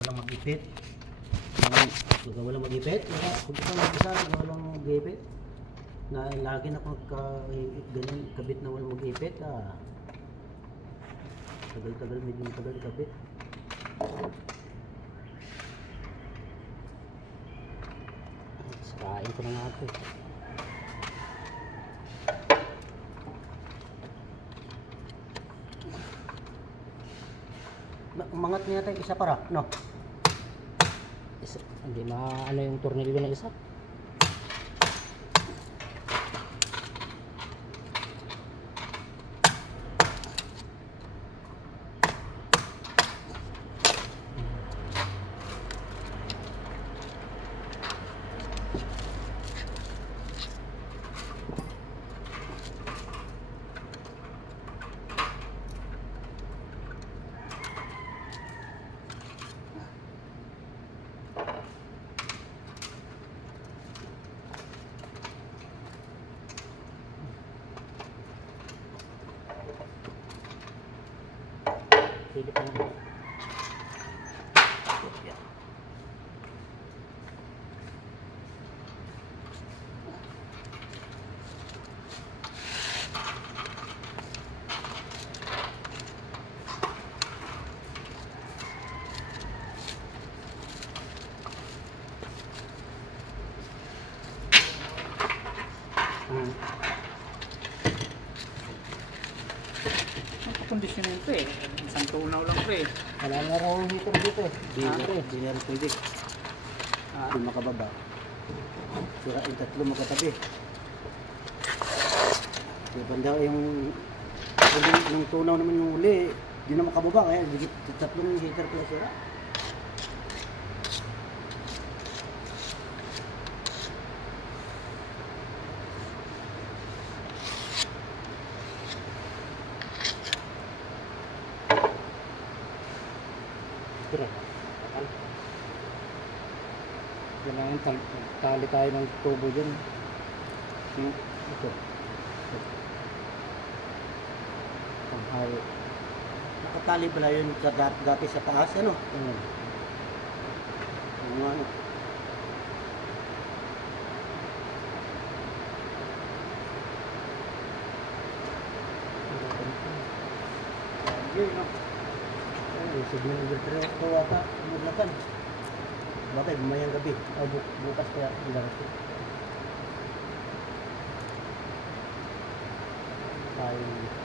Walang mag-ipit. Pag walang mag-ipit, kung ito mag-isa, walang mag-ipit. Na lagi na pag ganun kabit na walang mag-ipit, tagal-tagal, medyo tagal kabit. Sarain ko na nga ito. Umangat niya tayo isa para, no? Hindi maano yung tornilyo na isa. Sige pa naman. Kondisyon nito eh. Isang tunaw lang ito eh. Wala na raw ang heater dito eh. Hindi na rin pwede. Hindi makababa. Sira yung tatlo magkatabi. Yung banda yung tunaw naman yung uli, hindi na makababa. Kaya tatlong heater pala sira. Kailangan tali tayo ng tubo dyan. Ito. Panghawi. Nakatali pala yun dati sa taas, ano? Ano? Signal number 3 ito ata, maglakan. Bakit bumayang gabi? Bukas kaya ilarating. Tayo